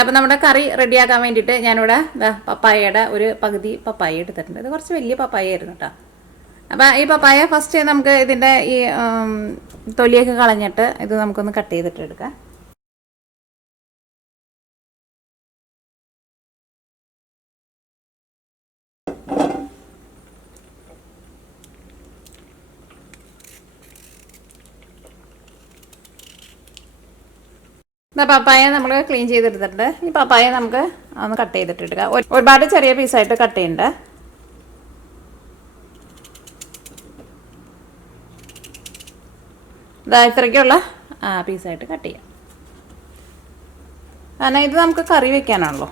അപ്പം നമ്മുടെ കറി റെഡിയാക്കാൻ വേണ്ടിയിട്ട് ഞാനിവിടെ ഇതാ പപ്പായയുടെ ഒരു പകുതി പപ്പായ എടുത്തിട്ടുണ്ട്. ഇത് കുറച്ച് വലിയ പപ്പായ ആയിരുന്നു കേട്ടോ. അപ്പം ഈ പപ്പായ ഫസ്റ്റ് നമുക്ക് ഇതിന്റെ ഈ തൊലിയൊക്കെ കളഞ്ഞിട്ട് ഇത് നമുക്കൊന്ന് കട്ട് ചെയ്തിട്ട് എടുക്കാം. ഇതാ പപ്പായ നമ്മൾ ക്ലീൻ ചെയ്തെടുത്തിട്ടുണ്ട്. ഈ പപ്പായ നമുക്ക് ഒന്ന് കട്ട് ചെയ്തിട്ട് എടുക്കാം ഒരുപാട് ചെറിയ പീസായിട്ട് കട്ട് ചെയ്യണ്ട. ഇതാ ഇത്രയ്ക്കുള്ള പീസായിട്ട് കട്ട് ചെയ്യാം. കാരണം ഇത് നമുക്ക് കറി വെക്കാനാണല്ലോ.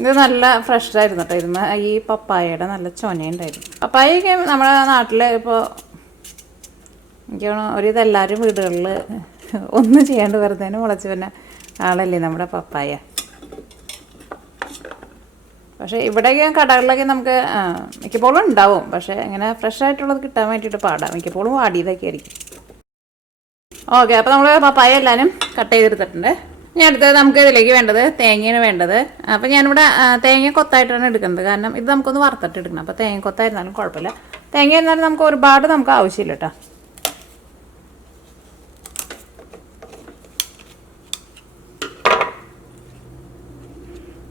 ഇത് നല്ല ഫ്രഷ് ആയിരുന്നു കേട്ടോ ഇത് ഈ പപ്പായയുടെ നല്ല ചൊനയുണ്ടായിരുന്നു. പപ്പായ നമ്മുടെ നാട്ടിൽ ഇപ്പോൾ എനിക്ക് തോന്നുന്നു ഒരു ഇതെല്ലാവരും വീടുകളിൽ ഒന്നും ചെയ്യാണ്ട് വെറുതെ മുളച്ച് പിന്നെ ആളല്ലേ നമ്മുടെ പപ്പായ. പക്ഷേ ഇവിടെയൊക്കെ കടകളിലൊക്കെ നമുക്ക് മിക്കപ്പോഴും ഉണ്ടാവും. പക്ഷേ അങ്ങനെ ഫ്രഷ് ആയിട്ടുള്ളത് കിട്ടാൻ വേണ്ടിയിട്ട് പാടാം. മിക്കപ്പോഴും വാടിയതൊക്കെ ആയിരിക്കും. ഓക്കെ അപ്പോൾ നമ്മൾ പപ്പായ എല്ലാവരും കട്ട് ചെയ്തെടുത്തിട്ടുണ്ട്. ഇനി അടുത്തത് നമുക്ക് ഇതിലേക്ക് വേണ്ടത് തേങ്ങയാണ് വേണ്ടത്. അപ്പോൾ ഞാനിവിടെ തേങ്ങ കൊത്തായിട്ടാണ് എടുക്കുന്നത്. കാരണം ഇത് നമുക്കൊന്ന് വറുത്തിട്ട് എടുക്കണം. അപ്പോൾ തേങ്ങ കൊത്തായിരുന്നാലും കുഴപ്പമില്ല. തേങ്ങ ഇരുന്നാലും നമുക്ക് ഒരുപാട് നമുക്ക് ആവശ്യമില്ല കേട്ടോ.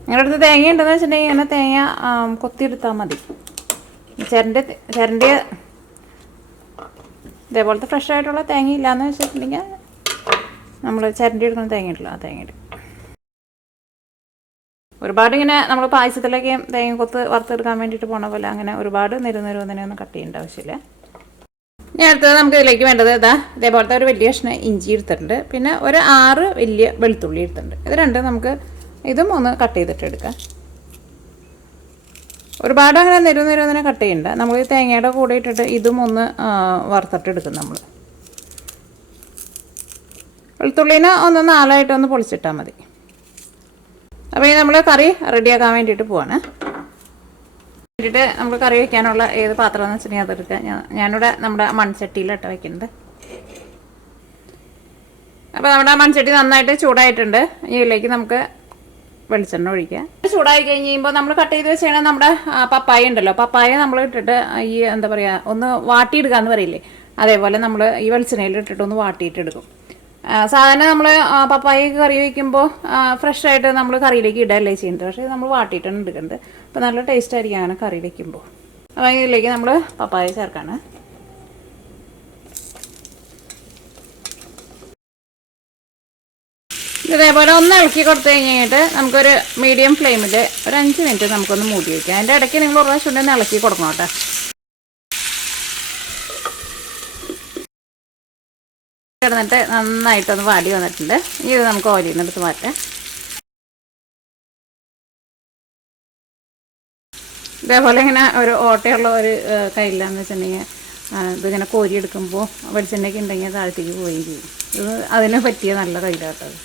നിങ്ങളുടെ അടുത്ത് തേങ്ങ ഉണ്ടെന്ന് വെച്ചിട്ടുണ്ടെങ്കിൽ ഇങ്ങനെ തേങ്ങ കൊത്തി കൊത്തിയെടുത്താൽ മതി. ചിരന്റെ ചിരന്റെ ഇതേപോലത്തെ ഫ്രഷ് ആയിട്ടുള്ള തേങ്ങ ഇല്ലയെന്ന് വെച്ചിട്ടുണ്ടെങ്കിൽ നമ്മൾ ചിരണ്ടി എടുക്കുന്ന തേങ്ങ ഇട്ടില്ല ആ തേങ്ങ ഒരുപാട് ഇങ്ങനെ നമ്മൾ പായസത്തിലേക്ക് തേങ്ങ കൊത്ത് വറുത്തെടുക്കാൻ വേണ്ടിയിട്ട് പോണ പോലെ അങ്ങനെ ഒരുപാട് നിരു ഒന്നും കട്ട് ചെയ്യേണ്ട ആവശ്യമില്ല. ഇനി അടുത്തത് നമുക്ക് ഇതിലേക്ക് വേണ്ടത് ഇതാ ഇതേപോലത്തെ ഒരു വലിയ കഷ്ണം ഇഞ്ചി എടുത്തിട്ടുണ്ട്. പിന്നെ ഒരു ആറ് വലിയ വെളുത്തുള്ളി എടുത്തിട്ടുണ്ട്. ഇത് രണ്ടും നമുക്ക് ഇതും ഒന്ന് കട്ട് ചെയ്തിട്ട് എടുക്കാം. ഒരുപാട് അങ്ങനെ നിരു അങ്ങനെ കട്ട് ചെയ്യണ്ട. നമ്മൾ ഈ തേങ്ങയുടെ കൂടെ ഇട്ടിട്ട് ഇതും ഒന്ന് വറുത്തിട്ടെടുക്കും വറുത്തിട്ട് നമ്മൾ വെളുത്തുള്ളിനെ ഒന്ന് നാലായിട്ട് ഒന്ന് പൊളിച്ചിട്ടാൽ മതി. അപ്പോൾ ഈ നമ്മൾ കറി റെഡിയാക്കാൻ വേണ്ടിയിട്ട് പോവാണ്. വേണ്ടിയിട്ട് നമ്മൾ കറി വയ്ക്കാനുള്ള ഏത് പാത്രം എന്ന് വെച്ചിട്ടുണ്ടെങ്കിൽ അതെടുക്കുക ഞാൻ ഞാനിവിടെ നമ്മുടെ മൺചട്ടിയിലിട്ട് വയ്ക്കുന്നത് അപ്പോൾ നമ്മുടെ മൺചട്ടി നന്നായിട്ട് ചൂടായിട്ടുണ്ട്. ഇതിലേക്ക് നമുക്ക് വെളിച്ചെണ്ണ ഒഴിക്കുക. ചൂടായി കഴിഞ്ഞ് കഴിയുമ്പോൾ നമ്മൾ കട്ട് ചെയ്ത് വെച്ചാൽ നമ്മുടെ പപ്പായ ഉണ്ടല്ലോ. പപ്പായ നമ്മൾ ഇട്ടിട്ട് ഈ എന്താ പറയുക ഒന്ന് വാട്ടിയിടുക എന്ന് പറയില്ലേ? അതേപോലെ നമ്മൾ ഈ വെളിച്ചെണ്ണയിൽ ഇട്ടിട്ട് ഒന്ന് വാട്ടിയിട്ടെടുക്കും സാധാരണ നമ്മൾ പപ്പായ കറി വയ്ക്കുമ്പോൾ ഫ്രഷ് ആയിട്ട് നമ്മൾ കറിയിലേക്ക് ഇടല്ലേ ചെയ്യുന്നത്. പക്ഷേ നമ്മൾ വാട്ടിയിട്ടാണ് എടുക്കുന്നത്. അപ്പോൾ നല്ല ടേസ്റ്റ് ആയിരിക്കും അങ്ങനെ കറി വയ്ക്കുമ്പോൾ അപ്പോൾ ഇതിലേക്ക് നമ്മൾ പപ്പായ ചേർക്കാണ്. ഇതേപോലെ ഒന്ന് ഇളക്കി കൊടുത്തു കഴിഞ്ഞിട്ട് നമുക്കൊരു മീഡിയം ഫ്ലെയിമിൽ ഒരു അഞ്ച് മിനിറ്റ് നമുക്കൊന്ന് മൂടി വയ്ക്കാം അതിന്റെ ഇടയ്ക്ക് നിങ്ങൾ ഒരു പ്രാവശ്യം ഉണ്ടെങ്കിൽ ഇളക്കി കൊടുക്കണം കേട്ടോ. കിടന്നിട്ട് നന്നായിട്ടൊന്ന് വാടി വന്നിട്ടുണ്ട്. ഇനി ഇത് നമുക്ക് ഓലിയിൽ നിന്ന് എടുത്ത് മാറ്റാം. ഇതേപോലെ ഇങ്ങനെ ഒരു ഓട്ടയുള്ള ഒരു കയ്യിലാന്ന് വെച്ചിട്ടുണ്ടെങ്കിൽ ഇതിങ്ങനെ കോരിയെടുക്കുമ്പോൾ വെളിച്ചെണ്ണയ്ക്ക് ഉണ്ടെങ്കിൽ താഴത്തേക്ക് പോവുകയും ചെയ്യും. ഇത് അതിനെ പറ്റിയ നല്ല കയ്യിലാട്ടത്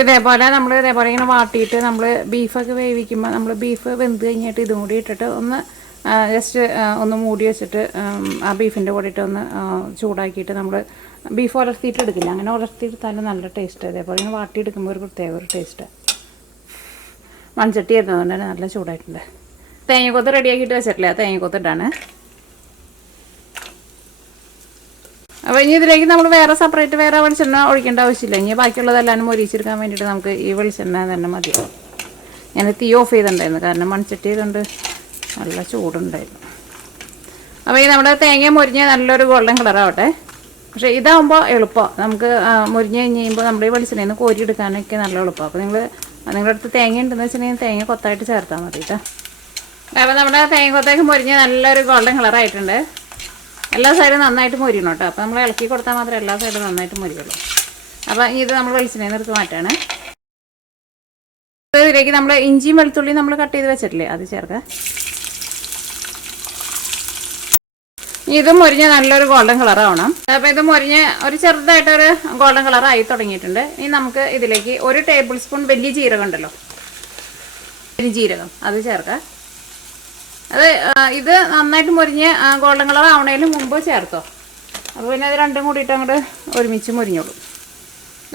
ഇതേപോലെ നമ്മൾ ഇതേപോലെ ഇങ്ങനെ വാട്ടിയിട്ട് നമ്മൾ ബീഫൊക്കെ വേവിക്കുമ്പോൾ നമ്മൾ ബീഫ് വെന്ത് കഴിഞ്ഞിട്ട് ഇതും കൂടി ഇട്ടിട്ട് ഒന്ന് ജസ്റ്റ് ഒന്ന് മൂടി വെച്ചിട്ട് ആ ബീഫിന്റെ കൂടെ ഇട്ട് ഒന്ന് ചൂടാക്കിയിട്ട് നമ്മൾ ബീഫ് ഉലർത്തിയിട്ട് എടുക്കില്ല. അങ്ങനെ ഉലർത്തിയെടുത്താലും നല്ല ടേസ്റ്റ് ഇതേപോലെ ഇങ്ങനെ വാട്ടിയെടുക്കുമ്പോൾ ഒരു പ്രത്യേക ഒരു ടേസ്റ്റ് മൺചട്ടി ആയിരുന്നതുകൊണ്ട് തന്നെ നല്ല ചൂടായിട്ടുണ്ട്. തേങ്ങക്കൊത്ത് റെഡിയാക്കിയിട്ട് വെച്ചിട്ടില്ല? തേങ്ങക്കൊത്ത് അപ്പോൾ ഇനി ഇതിലേക്ക് നമ്മൾ വേറെ സെപ്പറേറ്റ് വേറെ വെളിച്ചെണ്ണ ഒഴിക്കേണ്ട ആവശ്യമില്ല. ഇനി ബാക്കിയുള്ളതെല്ലാം മൊരിച്ചെടുക്കാൻ വേണ്ടിയിട്ട് നമുക്ക് ഈ വെളിച്ചെണ്ണ തന്നെ മതി. ഞാൻ തീ ഓഫ് ചെയ്തിട്ടുണ്ടായിരുന്നു. കാരണം മൺചട്ടി ചെയ്തുകൊണ്ട് നല്ല ചൂടുണ്ടായിരുന്നു. അപ്പോൾ ഈ നമ്മുടെ തേങ്ങ മുരിഞ്ഞ് നല്ലൊരു ഗോൾഡൻ കളറാവട്ടെ പക്ഷേ ഇതാകുമ്പോൾ എളുപ്പമാണ് നമുക്ക് മുരിഞ്ഞ് കഴിഞ്ഞ് കഴിയുമ്പോൾ നമ്മുടെ ഈ വെളിച്ചെണ്ണയിൽ നിന്ന് കോരിയെടുക്കാനൊക്കെ നല്ല എളുപ്പമാണ് അപ്പോൾ നിങ്ങൾ നിങ്ങളുടെ അടുത്ത് തേങ്ങ ഉണ്ടെന്ന് വെച്ചിട്ടുണ്ടെങ്കിൽ തേങ്ങ കൊത്തായിട്ട് ചേർത്താൽ മതി കേട്ടോ അപ്പോൾ നമ്മുടെ തേങ്ങ കൊത്തേക്ക് മുരിഞ്ഞ് നല്ലൊരു ഗോൾഡൻ കളറായിട്ടുണ്ട് എല്ലാ സൈഡും നന്നായിട്ട് മുരിയണം കേട്ടോ. അപ്പോൾ നമ്മൾ ഇളക്കി കൊടുത്താൽ മാത്രമേ എല്ലാ സൈഡും നന്നായിട്ട് മുരിയുള്ളൂ അപ്പോൾ ഇത് നമ്മൾ വെളിച്ചെണ്ണയിൽ നിർത്തി മാറ്റാണ്. ഇതിലേക്ക് നമ്മൾ ഇഞ്ചിയും വെളുത്തുള്ളിയും നമ്മൾ കട്ട് ചെയ്ത് വെച്ചിട്ടില്ലേ? അത് ചേർക്കാം. ഇത് മുരിഞ്ഞ് നല്ലൊരു ഗോൾഡൻ കളർ ആവണം. അപ്പോൾ ഇത് മുരിഞ്ഞ് ഒരു ചെറുതായിട്ടൊരു ഗോൾഡൻ കളർ ആയി തുടങ്ങിയിട്ടുണ്ട്. ഇനി നമുക്ക് ഇതിലേക്ക് ഒരു ടേബിൾ സ്പൂൺ വലിയ ജീരകം ഉണ്ടല്ലോ. ജീരകം. അത് ചേർക്കാം. അത് ഇത് നന്നായിട്ട് മുരിഞ്ഞ് ഗോൾഡൻ കളർ ആവണതിന് മുമ്പ് ചേർത്തോ. അപ്പോൾ പിന്നെ അത് രണ്ടും കൂടിയിട്ട് അങ്ങോട്ട് ഒരുമിച്ച് മുരിഞ്ഞോളും.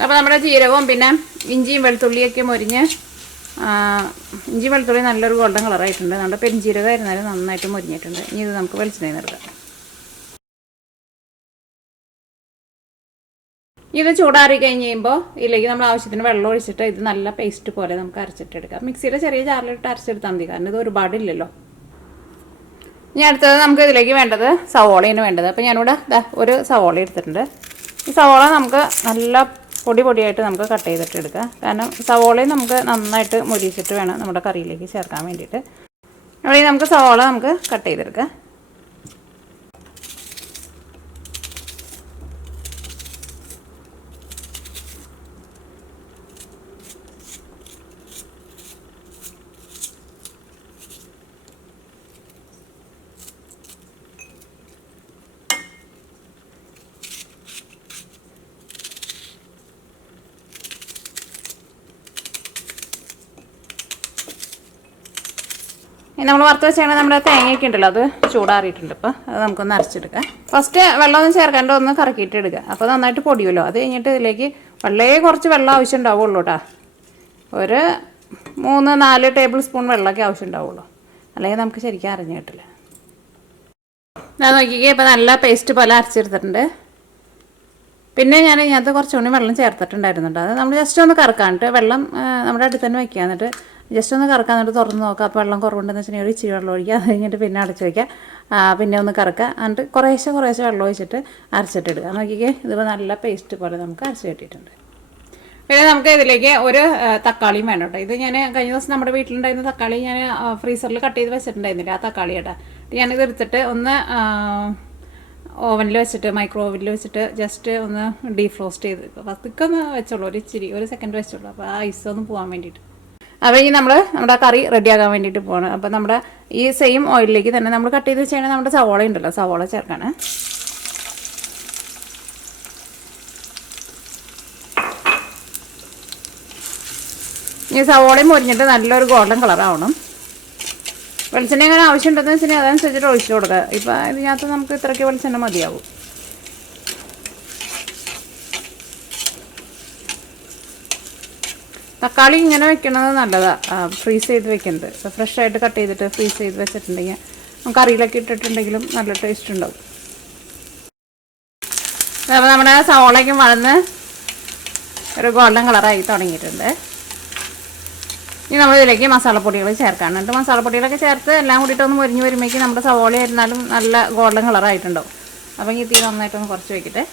അപ്പോൾ നമ്മുടെ ജീരകവും പിന്നെ ഇഞ്ചിയും വെളുത്തുള്ളിയൊക്കെ മുരിഞ്ഞ് ഇഞ്ചിയും ഇഞ്ചി വെളുത്തുള്ളി നല്ലൊരു ഗോൾഡൻ കളറായിട്ടുണ്ട്. നമ്മുടെ പെരിഞ്ചീരകമായിരുന്നാലും നന്നായിട്ട് മുരിഞ്ഞിട്ടുണ്ട്. ഇനി ഇത് നമുക്ക് വെളിച്ചെണ്ണയിൽ നിർത്താം ഇത് ചൂടാറി കഴിഞ്ഞ് കഴിയുമ്പോൾ ഇതിലേക്ക് നമ്മൾ ആവശ്യത്തിന് വെള്ളം ഒഴിച്ചിട്ട് ഇത് നല്ല പേസ്റ്റ് പോലെ നമുക്ക് അരച്ചിട്ടെടുക്കാം മിക്സിയുടെ ചെറിയ ജാറിലിട്ട് അരച്ചെടുത്താൽ മതി. കാരണം ഇത് ഒരുപാടില്ലല്ലോ. ഇനി അടുത്തത് നമുക്ക് ഇതിലേക്ക് വേണ്ടത് സവോളയാണ് വേണ്ടത്. അപ്പോൾ ഞാനിവിടെ ഒരു സവോള എടുത്തിട്ടുണ്ട്. ഈ സവോള നമുക്ക് നല്ല പൊടി പൊടിയായിട്ട് നമുക്ക് കട്ട് ചെയ്തിട്ട് എടുക്കാം. കാരണം സവോളയും നമുക്ക് നന്നായിട്ട് മുരിച്ചിട്ട് വേണം നമ്മുടെ കറിയിലേക്ക് ചേർക്കാൻ വേണ്ടിയിട്ട്. ഈ നമുക്ക് സവോള നമുക്ക് കട്ട് ചെയ്തെടുക്കാം. നമ്മൾ വറുത്ത് വെച്ചാൽ നമ്മുടെ തേങ്ങയൊക്കെ ഉണ്ടല്ലോ അത് ചൂടാറിയിട്ടുണ്ട്. ഇപ്പോൾ അത് നമുക്കൊന്ന് അരച്ചെടുക്കാം. ഫസ്റ്റ് വെള്ളമൊന്നും ചേർക്കാണ്ട് ഒന്ന് കറക്കിയിട്ട് എടുക്കുക അപ്പോൾ നന്നായിട്ട് പൊടിയുമല്ലോ. അത് കഴിഞ്ഞിട്ട് ഇതിലേക്ക് വളരെ കുറച്ച് വെള്ളം ആവശ്യം ഉണ്ടാവുള്ളൂ കേട്ടോ ഒരു മൂന്ന് നാല് ടേബിൾ സ്പൂൺ വെള്ളമൊക്കെ ആവശ്യം ഉണ്ടാവുള്ളൂ അല്ലെങ്കിൽ നമുക്ക് ശരിക്കും അറിഞ്ഞു കിട്ടില്ല. ഞാൻ നോക്കിക്കേ ഇപ്പോൾ നല്ല പേസ്റ്റ് പോലെ അരച്ചെടുത്തിട്ടുണ്ട്. പിന്നെ ഞാൻ ഇതിനകത്ത് കുറച്ചുകൂടി വെള്ളം ചേർത്തിട്ടുണ്ടായിരുന്നുണ്ട് അത് നമ്മൾ ജസ്റ്റ് ഒന്ന് കറക്കാനിട്ട് വെള്ളം നമ്മുടെ അടുത്ത് തന്നെ വയ്ക്കുക എന്നിട്ട് ജസ്റ്റ് ഒന്ന് കറക്കാൻ തുറന്ന് നോക്കുക. അപ്പോൾ വെള്ളം കുറവുണ്ടെന്ന് വെച്ചിട്ടുണ്ടെങ്കിൽ ഒരു ഇച്ചിരി വെള്ളം ഒഴിക്കുക. അത് കഴിഞ്ഞിട്ട് പിന്നെ അടച്ചു വയ്ക്കുക പിന്നെ ഒന്ന് കറക്കുക. എന്നിട്ട് കുറേശ്ശെ കുറേശ്ശെ വെള്ളം ഒഴിച്ചിട്ട് അരച്ചിട്ടിടുക നോക്കിക്കേ ഇതിപ്പോൾ നല്ല പേസ്റ്റ് പോലെ നമുക്ക് അരച്ച് കിട്ടിയിട്ടുണ്ട്. പിന്നെ നമുക്ക് ഇതിലേക്ക് ഒരു തക്കാളിയും വേണം കേട്ടോ. ഇത് ഞാൻ കഴിഞ്ഞ ദിവസം നമ്മുടെ വീട്ടിലുണ്ടായിരുന്ന തക്കാളി ഞാൻ ഫ്രീസറിൽ കട്ട് ചെയ്ത് വെച്ചിട്ടുണ്ടായിരുന്നില്ല ആ തക്കാളി കേട്ടോ. ഞാനിത് എടുത്തിട്ട് ഒന്ന് ഓവനിൽ വെച്ചിട്ട് മൈക്രോ ഓവനിൽ വെച്ചിട്ട് ജസ്റ്റ് ഒന്ന് ഡീഫ്രോസ്റ്റ് ചെയ്ത് പതുക്കെ ഒന്ന് വെച്ചോളൂ. ഒരു ഇച്ചിരി ഒരു സെക്കൻഡ് വെച്ചോളൂ. അപ്പോൾ ആ ഐസ് ഒന്ന് പോകാൻ വേണ്ടിയിട്ട്. അപ്പോൾ ഇനി നമ്മൾ നമ്മുടെ കറി റെഡിയാക്കാൻ വേണ്ടിയിട്ട് പോകണം അപ്പോൾ നമ്മുടെ ഈ സെയിം ഓയിലിലേക്ക് തന്നെ നമ്മൾ കട്ട് ചെയ്ത് വെച്ചാൽ നമ്മുടെ സവോള ഉണ്ടല്ലോ സവോള ചേർക്കാണ്. ഈ സവോളയും മുരിഞ്ഞിട്ട് നല്ലൊരു ഗോൾഡൻ കളറാവണം വെളിച്ചെണ്ണ എങ്ങനെ ആവശ്യമുണ്ടെന്ന് വെച്ചിട്ടുണ്ടെങ്കിൽ അതനുസരിച്ചിട്ട് ഒഴിച്ചു കൊടുക്കുക. ഇപ്പം ഇതിനകത്ത് നമുക്ക് ഇത്രയ്ക്ക് വെളിച്ചെണ്ണ മതിയാവും. തക്കാളി ഇങ്ങനെ വെക്കണത് നല്ലതാണ് ഫ്രീസ് ചെയ്ത് വെക്കുന്നത് ഇപ്പോൾ ഫ്രഷ് ആയിട്ട് കട്ട് ചെയ്തിട്ട് ഫ്രീസ് ചെയ്ത് വെച്ചിട്ടുണ്ടെങ്കിൽ നമുക്ക് കറിയിലൊക്കെ ഇട്ടിട്ടുണ്ടെങ്കിലും നല്ല ടേസ്റ്റ് ഉണ്ടാവും. അപ്പോൾ നമ്മുടെ സവോളയ്ക്കും വളർന്ന് ഒരു ഗോൾഡൻ കളറായി തുടങ്ങിയിട്ടുണ്ട്. ഇനി നമ്മൾ ഇതിലേക്ക് മസാലപ്പൊടികൾ ചേർക്കാനുണ്ട് മസാലപ്പൊടികളൊക്കെ ചേർത്ത് എല്ലാം കൂടിയിട്ട് ഒന്ന് മുരിഞ്ഞ് വരുമ്പോഴേക്കും നമ്മുടെ സവോള ആയിരുന്നാലും നല്ല ഗോൾഡൻ കളറായിട്ടുണ്ടാവും അപ്പം ഈ തീ നന്നായിട്ടൊന്ന് കുറച്ച് വെക്കട്ടെ.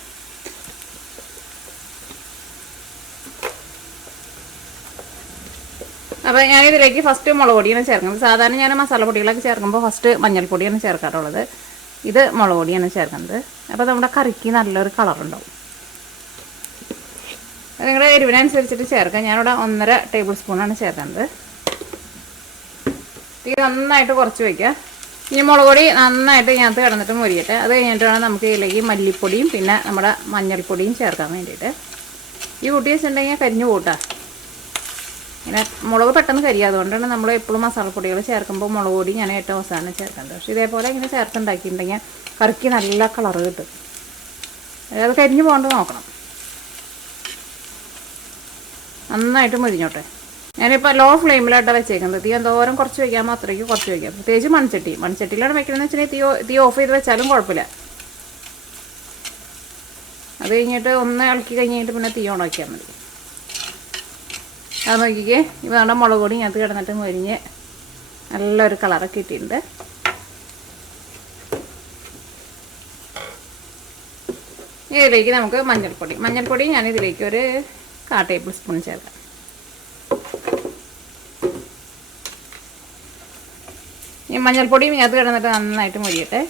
അപ്പോൾ ഞാനിതിലേക്ക് ഫസ്റ്റ് മുളക് പൊടിയാണ് ചേർക്കുന്നത് സാധാരണ ഞാൻ മസാല പൊടികളൊക്കെ ചേർക്കുമ്പോൾ ഫസ്റ്റ് മഞ്ഞൾപ്പൊടിയാണ് ചേർക്കാറുള്ളത്. ഇത് മുളക് പൊടിയാണ് ചേർക്കുന്നത്. അപ്പോൾ നമ്മുടെ കറിക്ക് നല്ലൊരു കളറുണ്ടാവും നിങ്ങളുടെ എരിവിനനുസരിച്ചിട്ട് ചേർക്കാം. ഞാനിവിടെ ഒന്നര ടേബിൾ സ്പൂണാണ് ചേർക്കുന്നത്. തീ നന്നായിട്ട് കുറച്ച് വയ്ക്കുക. ഇനി മുളക് പൊടി നന്നായിട്ട് ഇതിനകത്ത് കിടന്നിട്ട് മുരിയട്ടെ. അത് കഴിഞ്ഞിട്ട് വേണം നമുക്ക് ഇതിലേക്ക് മല്ലിപ്പൊടിയും പിന്നെ നമ്മുടെ മഞ്ഞൾപ്പൊടിയും ചേർക്കാൻ വേണ്ടിയിട്ട്. ഈ കുട്ടി വെച്ചിട്ടുണ്ടെങ്കിൽ കരിഞ്ഞു കൂട്ടാ ഇങ്ങനെ മുളക് പെട്ടെന്ന് കരിയും അതുകൊണ്ടാണ് നമ്മൾ എപ്പോഴും മസാലപ്പൊടികൾ ചേർക്കുമ്പോൾ മുളക് പൊടി ഞാൻ ഏറ്റവും അവസാനം ചേർക്കുന്നത് പക്ഷേ ഇതേപോലെ ഇങ്ങനെ ചേർത്തുണ്ടാക്കിയിട്ടുണ്ടെങ്കിൽ കറിക്ക് നല്ല കളർ കിട്ടും. അത് കരിഞ്ഞു പോകേണ്ടത് നോക്കണം. നന്നായിട്ട് മുരിഞ്ഞോട്ടെ. ഞാനിപ്പോൾ ലോ ഫ്ലെയിമിലായിട്ട് വെച്ചേക്കുന്നത്. തീ എന്തോരം കുറച്ച് വയ്ക്കാമോ അത്രയ്ക്ക് കുറച്ച് വയ്ക്കാം പ്രത്യേകിച്ച് മൺചട്ടി. മൺചട്ടിയിലാണ് വെക്കണമെന്ന് വെച്ചിട്ടുണ്ടെങ്കിൽ തീ തീ ഓഫ് ചെയ്ത് വെച്ചാലും കുഴപ്പമില്ല. അത് കഴിഞ്ഞിട്ട് ഒന്ന് ഇളക്കി കഴിഞ്ഞിട്ട് പിന്നെ തീ ഓണാക്കിയാൽ മതി. അത് നോക്കിക്കേ. ഇപ്പോൾ നമ്മുടെ മുളക് പൊടി ഇങ്ങനത്ത് കിടന്നിട്ട് മുരിഞ്ഞ് നല്ലൊരു കളറൊക്കെ കിട്ടിയിട്ടുണ്ട്. ഇതിലേക്ക് നമുക്ക് മഞ്ഞൾപ്പൊടി. മഞ്ഞൾപ്പൊടി ഞാൻ ഇതിലേക്ക് ഒരു കാ ടേബിൾ സ്പൂൺ ചേർക്കാം. ഈ മഞ്ഞൾപ്പൊടിയും ഇതിനകത്ത് കിടന്നിട്ട് നന്നായിട്ട് മുരിയട്ടെ.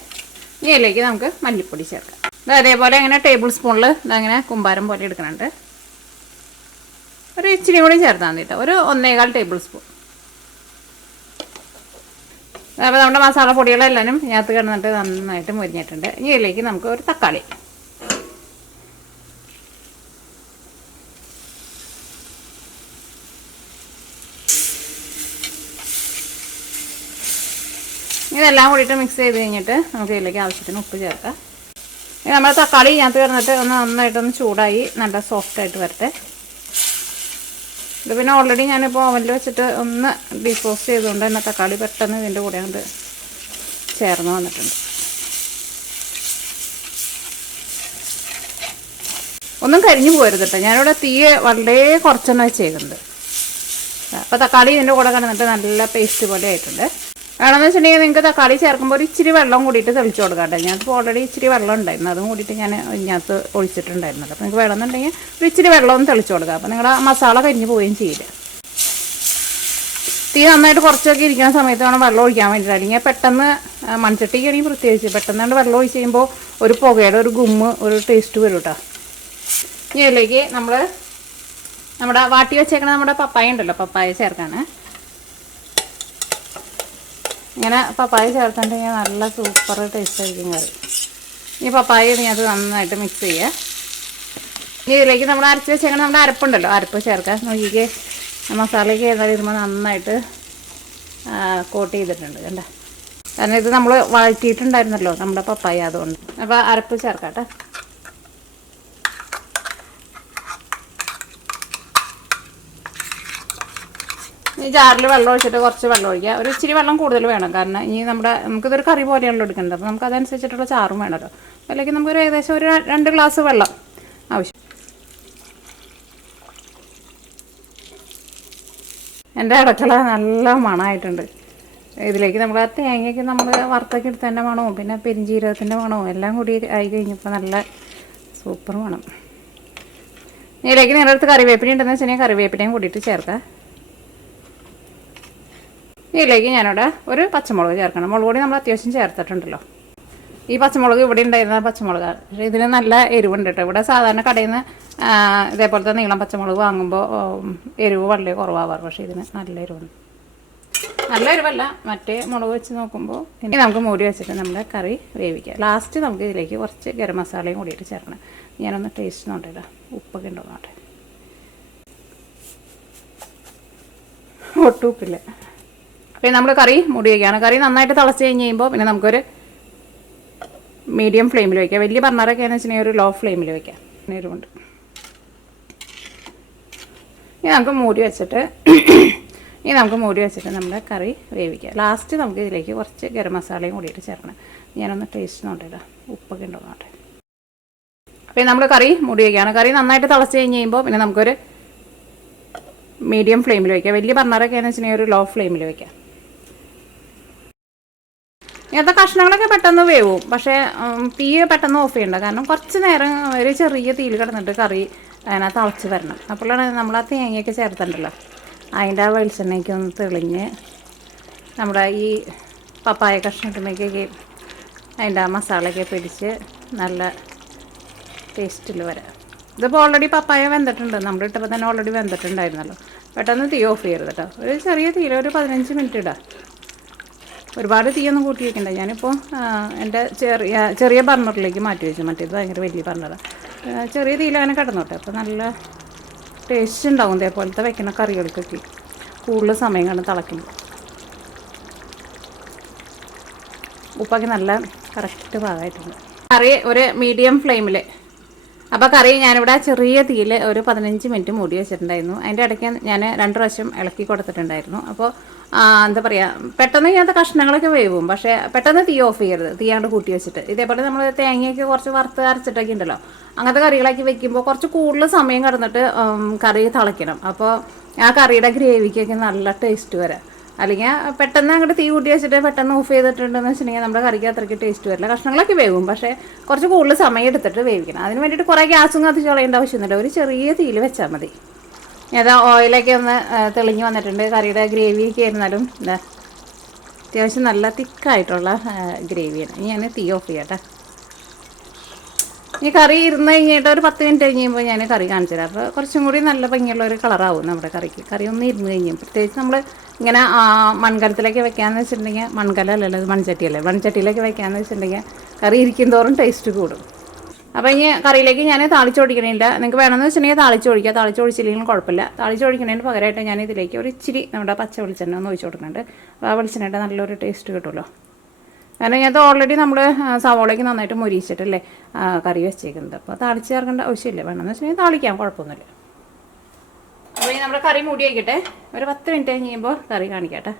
ഇനി ഇതിലേക്ക് നമുക്ക് മല്ലിപ്പൊടി ചേർക്കാം. അതേപോലെ അങ്ങനെ ടേബിൾ സ്പൂണിൽ ഇതങ്ങനെ കുമ്പാരം പോലെ എടുക്കുന്നുണ്ട്. ഒരു ഇച്ചിരി കൂടി ചേർത്താൽ മതി കേട്ടോ ഒരു ഒന്നേകാൽ ടേബിൾ സ്പൂൺ. അപ്പോൾ നമ്മുടെ മസാല പൊടികളെല്ലാവരും ഇതിനകത്ത് കിടന്നിട്ട് നന്നായിട്ട് മുരിഞ്ഞിട്ടുണ്ട്. ഇനി ഇതിലേക്ക് നമുക്ക് ഒരു തക്കാളി. ഇതെല്ലാം കൂടിയിട്ട് മിക്സ് ചെയ്ത് കഴിഞ്ഞിട്ട് നമുക്ക് ഇതിലേക്ക് ആവശ്യത്തിന് ഉപ്പ് ചേർക്കാം. നമ്മൾ തക്കാളി ഇതിനകത്ത് കിടന്നിട്ട് ഒന്ന് നന്നായിട്ടൊന്ന് ചൂടായി നല്ല സോഫ്റ്റായിട്ട് വരട്ടെ. ഇത് പിന്നെ ഓൾറെഡി ഞാനിപ്പോൾ ഓവനിൽ വെച്ചിട്ട് ഒന്ന് ഡിഫോസ് ചെയ്തുകൊണ്ട് തന്നെ തക്കാളി പെട്ടെന്ന് ഇതിന്റെ കൂടെ കൊണ്ട് ചേർന്ന് വന്നിട്ടുണ്ട്. ഒന്നും കരിഞ്ഞു പോരുത് കേട്ടോ ഞാനിവിടെ തീ വളരെ കുറച്ചെണ്ണം വെച്ചേക്കുന്നത് അപ്പോൾ തക്കാളി ഇതിന്റെ കൂടെ കിടന്നിട്ട് നല്ല പേസ്റ്റ് പോലെ ആയിട്ടുണ്ട്. വേണമെന്ന് വെച്ചിട്ടുണ്ടെങ്കിൽ നിങ്ങൾക്ക് തക്കാളി ചേർക്കുമ്പോൾ ഒരു ഇച്ചിരി വെള്ളം കൂടിയിട്ട് തെളിച്ച് കൊടുക്കാം കേട്ടോ. ഓൾറെഡി ഇച്ചിരി വെള്ളം ഉണ്ടായിരുന്നു. അതും കൂടിയിട്ട് ഞാൻ ഇതിനകത്ത് ഒഴിച്ചിട്ടുണ്ടായിരുന്നത് അപ്പോൾ നിങ്ങൾക്ക് വേണമെന്നുണ്ടെങ്കിൽ ഒരു ഇച്ചിരി വെള്ളം ഒന്ന് തെളിച്ച് കൊടുക്കുക അപ്പോൾ നിങ്ങളുടെ മസാല കരിഞ്ഞു പോവുകയും ചെയ്യില്ല. തീ നന്നായിട്ട് കുറച്ചൊക്കെ ഇരിക്കുന്ന സമയത്ത് വേണം വെള്ളം ഒഴിക്കാൻ വേണ്ടിയിട്ട്. അല്ലെങ്കിൽ പെട്ടെന്ന് മൺചട്ടിക്കാണെങ്കിൽ പ്രത്യേകിച്ച് പെട്ടെന്ന് വെള്ളം ഒഴിച്ച് കഴിയുമ്പോൾ ഒരു പുകയുടെ ഒരു ഗുമ്മ് ഒരു ടേസ്റ്റ് വരും കേട്ടോ. ഇനി ഇതിലേക്ക് നമ്മൾ നമ്മുടെ വാട്ടി വെച്ചേക്കണ നമ്മുടെ പപ്പായ ഉണ്ടല്ലോ പപ്പായ ചേർക്കാണ്. ഇങ്ങനെ പപ്പായ ചേർത്തിട്ടുണ്ടെങ്കിൽ നല്ല സൂപ്പർ ടേസ്റ്റ് ആയിരിക്കും കറി. ഈ പപ്പായ ഇതിനകത്ത് നന്നായിട്ട് മിക്സ് ചെയ്യുക ഇനി ഇതിലേക്ക് നമ്മൾ അരച്ച് വെച്ചേക്കണ നമ്മുടെ അരപ്പുണ്ടല്ലോ അരപ്പ് ചേർക്കാം നോക്കിക്കേ. മസാലയ്ക്ക് ഇരുമ്പോൾ നന്നായിട്ട് കോട്ട് ചെയ്തിട്ടുണ്ട് കണ്ടോ? കാരണം ഇത് നമ്മൾ വഴറ്റിയിട്ടുണ്ടായിരുന്നല്ലോ നമ്മുടെ പപ്പായ അതുകൊണ്ട്. അപ്പോൾ അരപ്പ് ചേർക്കാട്ടെ. ഈ ജാറിൽ വെള്ളം ഒഴിച്ചിട്ട് കുറച്ച് വെള്ളം ഒഴിക്കുക. ഒരു ഇച്ചിരി വെള്ളം കൂടുതൽ വേണം. കാരണം ഇനി നമ്മുടെ നമുക്കിതൊരു കറി പോലെയാണല്ലോ എടുക്കേണ്ടത്. അപ്പോൾ നമുക്ക് അതനുസരിച്ചിട്ടുള്ള ചാറും വേണമല്ലോ. അല്ലെങ്കിൽ നമുക്കൊരു ഏകദേശം ഒരു രണ്ട് ഗ്ലാസ് വെള്ളം ആവശ്യം. എന്റെ അടുക്കള നല്ല മണമായിട്ടുണ്ട്. ഇതിലേക്ക് നമ്മൾ ആ തേങ്ങയ്ക്ക് നമ്മൾ വറുത്തൊക്കെ എടുത്തതിന്റെ മണവും. പിന്നെ പെരിഞ്ചീരകത്തിന്റെ മണവും എല്ലാം കൂടി ആയി കഴിഞ്ഞപ്പോൾ നല്ല സൂപ്പർ മണം. ഇതിലേക്ക് നിങ്ങളുടെ അടുത്ത് കറിവേപ്പില ഉണ്ടെന്ന് വെച്ചിട്ടുണ്ടെങ്കിൽ കറിവേപ്പിലയും കൂടിയിട്ട് ചേർക്കാം. ഇതിലേക്ക് ഞാനിവിടെ ഒരു പച്ചമുളക് ചേർക്കണം. മുളക് പൊടി നമ്മൾ അത്യാവശ്യം ചേർത്തിട്ടുണ്ടല്ലോ. ഈ പച്ചമുളക് ഇവിടെ ഉണ്ടായിരുന്ന പച്ചമുളക്. പക്ഷേ ഇതിന് നല്ല എരിവുണ്ട് കേട്ടോ. ഇവിടെ സാധാരണ കടയിൽ നിന്ന് ഇതേപോലത്തെ നീളം പച്ചമുളക് വാങ്ങുമ്പോൾ എരിവ് വളരെ കുറവാവാറ്. പക്ഷേ ഇതിന് നല്ല എരിവുണ്ട്. നല്ല എരിവല്ല. മറ്റേ മുളക് വെച്ച് നോക്കുമ്പോൾ ഇനി നമുക്ക് മൂടി വെച്ചിട്ട് നമ്മുടെ കറി വേവിക്കാം. ലാസ്റ്റ് നമുക്ക് ഇതിലേക്ക് കുറച്ച് ഗരം മസാലയും കൂടിയിട്ട് ചേർക്കണം. ഞാനൊന്ന് ടേസ്റ്റ് നോട്ടില്ല ഉപ്പൊക്കെ ഉണ്ടോ നോട്ടെ ഒട്ടും ഉപ്പില്ല. പിന്നെ നമ്മൾ കറി മൂടി വയ്ക്കുകയാണ് കറി നന്നായിട്ട് തിളച്ച് കഴിഞ്ഞ് കഴിയുമ്പോൾ പിന്നെ നമുക്കൊരു മീഡിയം ഫ്ലെയിമിൽ വയ്ക്കാം വലിയ ബർണറൊക്കെ എന്ന് വെച്ചിട്ടുണ്ടെങ്കിൽ ഒരു ലോ ഫ്ലെയിമിൽ വയ്ക്കാം കൊണ്ട് ഇനി നമുക്ക് മൂടി വെച്ചിട്ട് ഇനി നമുക്ക് മൂടി വെച്ചിട്ട് നമ്മുടെ കറി വേവിക്കാം. ലാസ്റ്റ് നമുക്ക് ഇതിലേക്ക് കുറച്ച് ഗരം മസാലയും കൂടിയിട്ട് ചേർക്കണം. ഞാനൊന്ന് ടേസ്റ്റ് നോട്ടില്ല ഉപ്പൊക്കെ ഉണ്ടോ നോട്ടെ അപ്പോൾ നമ്മൾ കറി മൂടി വയ്ക്കുകയാണ് കറി നന്നായിട്ട് തിളച്ച് കഴിഞ്ഞ് കഴിയുമ്പോൾ പിന്നെ നമുക്കൊരു മീഡിയം ഫ്ലെയിമിൽ വയ്ക്കാം വലിയ ബർണറൊക്കെ എന്ന് വെച്ചിട്ടുണ്ടെങ്കിൽ ഒരു ലോ ഫ്ലെയിമിൽ വയ്ക്കാം ഇങ്ങനത്തെ കഷ്ണങ്ങളൊക്കെ പെട്ടെന്ന് വേവും. പക്ഷേ തീ പെട്ടെന്ന് ഓഫ് ചെയ്യണ്ട. കാരണം കുറച്ച് നേരം ഒരു ചെറിയ തീയിൽ കിടന്നിട്ട് കറി അതിനകത്ത് തിളച്ച് വരണം. അപ്പോഴാണ് നമ്മൾ ആ തേങ്ങയൊക്കെ ചേർത്തിട്ടുണ്ടല്ലോ. അതിന്റെ ആ വെളിച്ചെണ്ണയ്ക്ക് ഒന്ന് തെളിഞ്ഞ് നമ്മുടെ ഈ പപ്പായ കഷ്ണത്തിനൊക്കെ അതിന്റെ ആ മസാലയൊക്കെ പിടിച്ച് നല്ല ടേസ്റ്റിൽ വരാം. ഇതിപ്പോൾ ഓൾറെഡി പപ്പായ വെന്തിട്ടുണ്ട്. നമ്മൾ ഇട്ടപ്പോൾ തന്നെ ഓൾറെഡി വെന്തിട്ടുണ്ടായിരുന്നല്ലോ. പെട്ടെന്ന് തീ ഓഫ് ചെയ്യരുത് കേട്ടോ ഒരു ചെറിയ തീയിൽ ഒരു പതിനഞ്ച് മിനിറ്റ് ഇടാം. ഒരുപാട് തീയൊന്നും കൂട്ടി വെക്കണ്ട ഞാനിപ്പോൾ എന്റെ ചെറിയ ചെറിയ ബർണറിലേക്ക് മാറ്റി വെച്ചു. മറ്റേത് ഭയങ്കര വലിയ ബർണറാണ് ചെറിയ തീയിൽ അങ്ങനെ കിടന്നോട്ടെ. അപ്പോൾ നല്ല ടേസ്റ്റ് ഉണ്ടാവും ഇതേപോലത്തെ വെക്കുന്ന കറികൾക്കൊക്കെ. കൂടുതൽ സമയം കണ്ട് തിളയ്ക്കുമ്പോൾ ഉപ്പൊക്കെ നല്ല കറക്റ്റ് ഭാഗമായിട്ടുണ്ട് കറി ഒരു മീഡിയം ഫ്ലെയിമിൽ അപ്പോൾ കറി ഞാനിവിടെ ചെറിയ തീയിൽ ഒരു പതിനഞ്ച് മിനിറ്റ് മൂടി വെച്ചിട്ടുണ്ടായിരുന്നു. അതിന്റെ ഇടയ്ക്ക് ഞാൻ രണ്ട് പ്രാവശ്യം ഇളക്കി കൊടുത്തിട്ടുണ്ടായിരുന്നു. അപ്പോൾ എന്താ പറയുക പെട്ടെന്ന് ഇങ്ങനത്തെ കഷ്ണങ്ങളൊക്കെ വേവും. പക്ഷേ പെട്ടെന്ന് തീ ഓഫ് ചെയ്യരുത്. തീ അങ്ങോട്ട് കൂട്ടി വെച്ചിട്ട്. ഇതേപോലെ നമ്മൾ തേങ്ങയൊക്കെ കുറച്ച് വറുത്ത് അരച്ചിട്ടൊക്കെ ഉണ്ടല്ലോ. അങ്ങനത്തെ കറികളാക്കി വെക്കുമ്പോൾ കുറച്ച് കൂടുതൽ സമയം കിടന്നിട്ട് കറി തിളയ്ക്കണം. അപ്പോൾ ആ കറിയുടെ ഗ്രേവിക്കൊക്കെ നല്ല ടേസ്റ്റ് വരാം. അല്ലെങ്കിൽ പെട്ടെന്ന് അങ്ങോട്ട് തീ കൂട്ടി വെച്ചിട്ട് പെട്ടെന്ന് ഓഫ് ചെയ്തിട്ടുണ്ടെന്ന് വെച്ചിട്ടുണ്ടെങ്കിൽ നമ്മുടെ കറിക്ക് അത്രയ്ക്ക് ടേസ്റ്റ് വരില്ല. കഷ്ണങ്ങളൊക്കെ വേവും. പക്ഷേ കുറച്ച് കൂടുതൽ സമയം എടുത്തിട്ട് വേവിക്കണം. അതിന് വേണ്ടിയിട്ട് കുറേ ഗ്യാസും കത്തിച്ച് കളയേണ്ട ആവശ്യമൊന്നുമില്ല. ഒരു ചെറിയ തീയിൽ വെച്ചാൽ മതി. ഏതാ ഓയിലൊക്കെ ഒന്ന് തെളിഞ്ഞ് വന്നിട്ടുണ്ട്. കറിയുടെ ഗ്രേവിയൊക്കെ ആയിരുന്നാലും എന്താ അത്യാവശ്യം നല്ല തിക്കായിട്ടുള്ള ഗ്രേവിയാണ് ഇനി ഞാൻ തീ ഓഫ് ചെയ്യട്ടെ ഈ കറി ഇരുന്ന് കഴിഞ്ഞിട്ട് ഒരു പത്ത് മിനിറ്റ് കഴിഞ്ഞ് കഴിയുമ്പോൾ ഞാൻ കറി കാണിച്ചു തരാം അപ്പോൾ കുറച്ചും കൂടി നല്ല ഭംഗിയുള്ള ഒരു കളറാവും നമ്മുടെ കറിക്ക്. കറി ഒന്ന് ഇരുന്ന് കഴിഞ്ഞു പ്രത്യേകിച്ച് നമ്മൾ ഇങ്ങനെ മൺകലത്തിലേക്ക് വെക്കാന്ന് വെച്ചിട്ടുണ്ടെങ്കിൽ മൺകലല്ലല്ലോ മൺചട്ടിയല്ലേ? മൺചട്ടിയിലേക്ക് വെക്കാന്ന് വെച്ചിട്ടുണ്ടെങ്കിൽ കറി ഇരിക്കും തോറും ടേസ്റ്റ് കൂടും. അപ്പോൾ ഇനി കറിയിലേക്ക് ഞാൻ താളിച്ചൊഴിക്കണില്ല. നിങ്ങൾക്ക് വേണമെന്ന് വെച്ചിട്ടുണ്ടെങ്കിൽ താളിച്ചൊഴിക്കുക താളിച്ചൊഴിച്ചില്ലെങ്കിലും കുഴപ്പമില്ല. താളിച്ചൊഴിക്കണതിന് പകരമായിട്ട് ഞാൻ ഇതിലേക്ക് ഒരു ഇച്ചിരി നമ്മുടെ പച്ച വെളിച്ചെണ്ണ ഒന്ന് ഒഴിച്ച് കൊടുക്കുന്നുണ്ട്. അപ്പോൾ ആ വെളിച്ചെണ്ണയുടെ നല്ലൊരു ടേസ്റ്റ് കിട്ടുമല്ലോ. കാരണം അത് ഓൾറെഡി നമ്മൾ സവോളയ്ക്ക് നന്നായിട്ട് മുരിച്ചിട്ടല്ലേ കറി വെച്ചേക്കുന്നത്. അപ്പോൾ താളിച്ച് ചേർക്കേണ്ട ആവശ്യമില്ല. വേണമെന്ന് വെച്ചിട്ടുണ്ടെങ്കിൽ താളിക്കാം കുഴപ്പമൊന്നുമില്ല. അപ്പോൾ ഇനി നമ്മുടെ കറി മൂടി വയ്ക്കട്ടെ ഒരു പത്ത് മിനിറ്റ് കഴിയുമ്പോൾ കറി കാണിക്കട്ടെ